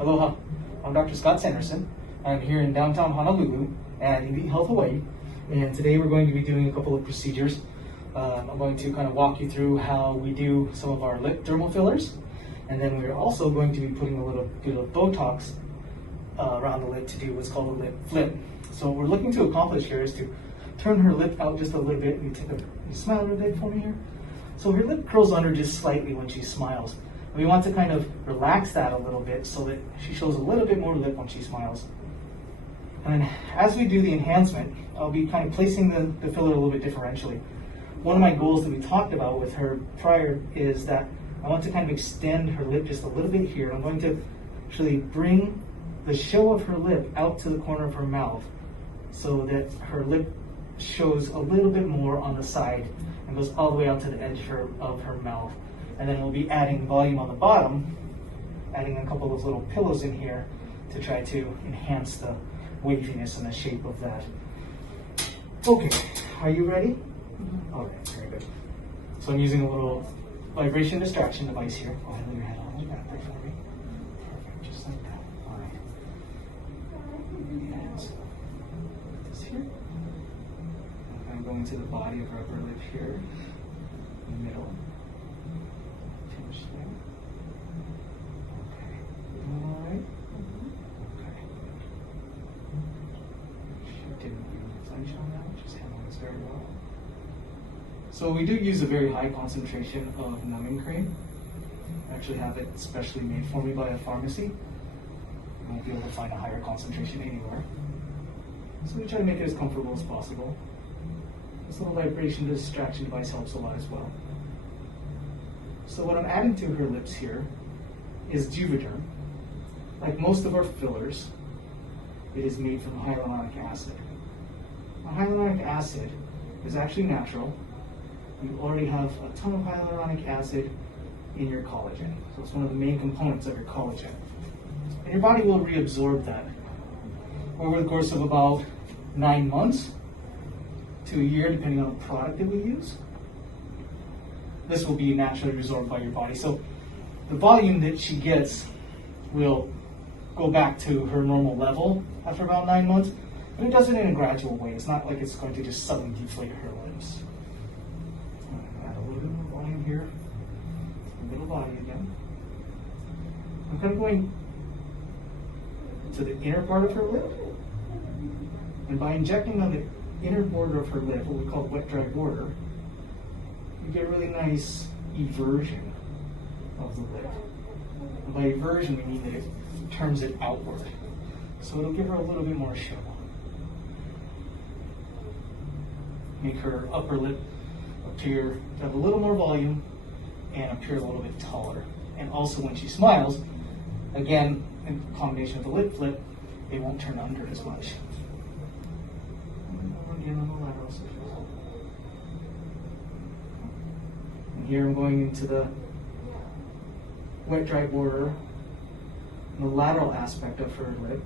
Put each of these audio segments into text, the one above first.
Aloha, I'm Dr. Scott Sanderson. I'm here in downtown Honolulu at Elite Health Hawaii, and today we're going to be doing a couple of procedures. I'm going to kind of walk you through how we do some of our lip dermal fillers, and then we're also going to be putting a little bit of Botox around the lip to do what's called a lip flip. So what we're looking to accomplish here is to turn her lip out just a little bit. You smile a little bit for me here. So her lip curls under just slightly when she smiles. We want to kind of relax that a little bit so that she shows a little bit more lip when she smiles. And then as we do the enhancement, I'll be kind of placing the filler a little bit differentially. One of my goals that we talked about with her prior is that I want to kind of extend her lip just a little bit here. I'm going to actually bring the show of her lip out to the corner of her mouth so that her lip shows a little bit more on the side and goes all the way out to the edge of her mouth. And then we'll be adding volume on the bottom, adding a couple of little pillows in here to try to enhance the waviness and the shape of that. Okay, are you ready? Mm-hmm. All right, very good. So I'm using a little vibration distraction device here. Go ahead and lay your head on the back there for me. Perfect, just like that. All right. And so, this here. I'm going to the body of her upper lip here, in the middle. Finish there. Okay. All right. Okay. She didn't even flinch on that, which is handling this very well. So we do use a very high concentration of numbing cream. I actually have it specially made for me by a pharmacy. You won't be able to find a higher concentration anywhere. So we try to make it as comfortable as possible. This little vibration distraction device helps a lot as well. So what I'm adding to her lips here is Juvederm. Like most of our fillers, it is made from hyaluronic acid. Now, hyaluronic acid is actually natural. You already have a ton of hyaluronic acid in your collagen. So it's one of the main components of your collagen. And your body will reabsorb that over the course of about 9 months to a year, depending on the product that we use. This will be naturally resorbed by your body. So the volume that she gets will go back to her normal level after about 9 months, but it does it in a gradual way. It's not like it's going to just suddenly deflate her lips. Add a little bit more volume here, middle body again. I'm kind of going to the inner part of her lip, and by injecting on the inner border of her lip, what we call wet-dry border, you get a really nice eversion of the lip. And by eversion, we mean that it turns it outward. So it'll give her a little bit more show. Make her upper lip appear to have a little more volume and appear a little bit taller. And also when she smiles, again, in combination with the lip flip, it won't turn under as much. Again on the lateral surface. And here I'm going into the wet-dry border, the lateral aspect of her lip,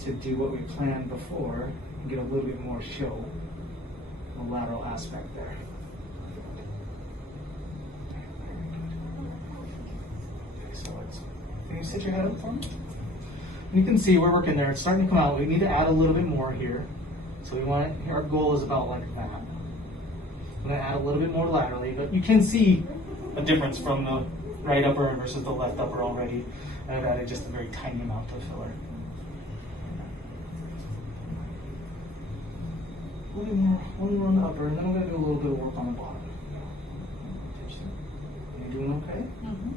to do what we planned before and get a little bit more show on the lateral aspect there. Okay, so can you sit your head up for me? You can see we're working there. It's starting to come out. We need to add a little bit more here. So we want it, our goal is about like that. I'm going to add a little bit more laterally, but you can see a difference from the right upper versus the left upper already. And I've added just a very tiny amount of filler. One more on the upper, and then we're going to do a little bit of work on the bottom. Are you doing okay? Mm-hmm.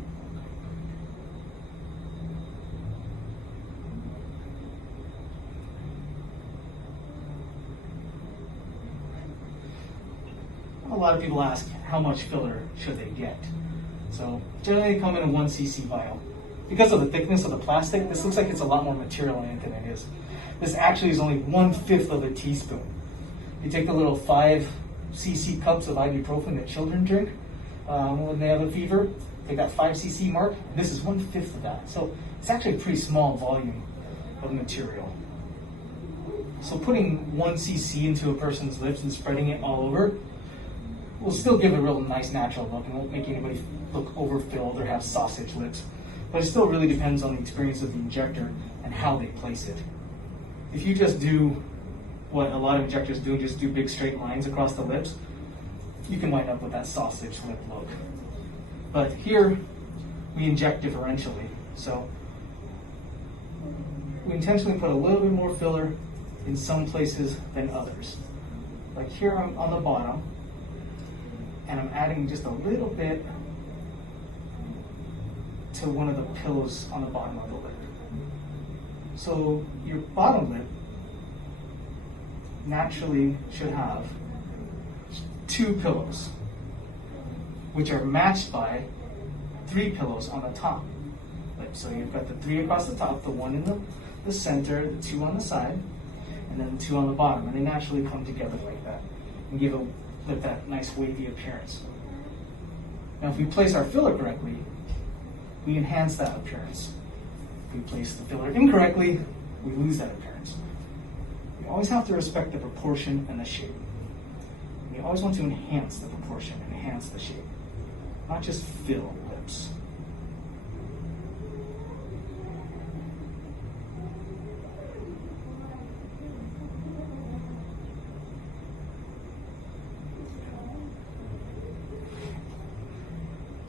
A lot of people ask, how much filler should they get? So generally they come in a 1 cc vial. Because of the thickness of the plastic, this looks like it's a lot more material in it than it is. This actually is only 1/5 of a teaspoon. You take the little 5 cc cups of ibuprofen that children drink when they have a fever, take that 5 cc mark, and this is 1/5 of that. So it's actually a pretty small volume of material. So putting 1 cc into a person's lips and spreading it all over will still give a real nice natural look and won't make anybody look overfilled or have sausage lips. But it still really depends on the experience of the injector and how they place it. If you just do what a lot of injectors do, just do big straight lines across the lips, you can wind up with that sausage lip look. But here, we inject differentially. So we intentionally put a little bit more filler in some places than others. Like here I'm on the bottom, and I'm adding just a little bit to one of the pillows on the bottom of the lip. So your bottom lip naturally should have 2 pillows, which are matched by 3 pillows on the top. So you've got the 3 across the top, the 1 in the center, the 2 on the side, and then the 2 on the bottom. And they naturally come together like that and give a lip that nice wavy appearance. Now if we place our filler correctly, we enhance that appearance. If we place the filler incorrectly, we lose that appearance. You always have to respect the proportion and the shape. You always want to enhance the proportion, enhance the shape, not just fill lips.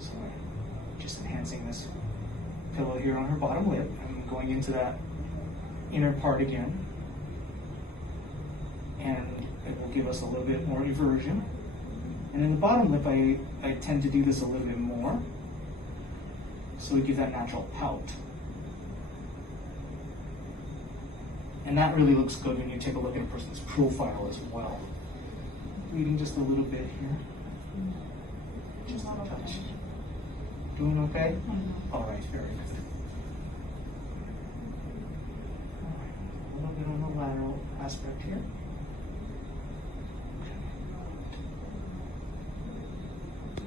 So just enhancing this pillow here on her bottom lip. I'm going into that inner part again. And it will give us a little bit more eversion. And in the bottom lip, I tend to do this a little bit more. So we give that natural pout. And that really looks good when you take a look at a person's profile as well. Bleeding just a little bit here. Just a touch. Doing okay? All right, very good. All right, a little bit on the lateral aspect here.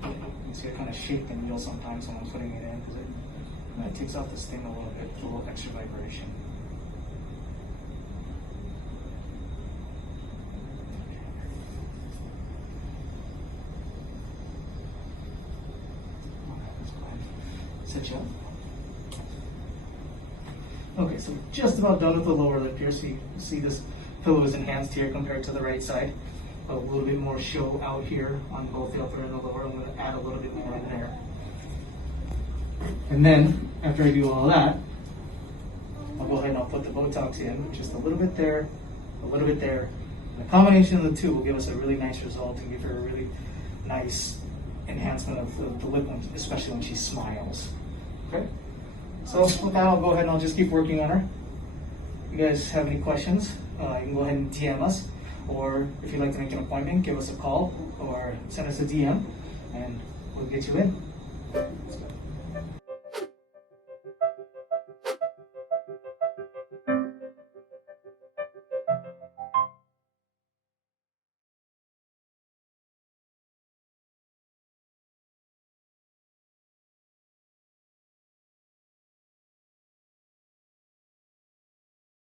You see it kind of shake the needle sometimes when I'm putting it in, because it takes off the sting a little bit, a little extra vibration. Sit you up. Okay, so we're just about done with the lower lip here. So you see this pillow is enhanced here compared to the right side. A little bit more show out here on both the upper and the lower. I'm going to add a little bit more in there. And then, after I do all that, I'll go ahead and I'll put the Botox in, just a little bit there, a little bit there. And the combination of the two will give us a really nice result and give her a really nice enhancement of the lip, especially when she smiles. Okay? So with that, I'll go ahead and I'll just keep working on her. If you guys have any questions, you can go ahead and DM us. Or if you'd like to make an appointment, give us a call or send us a DM and we'll get you in.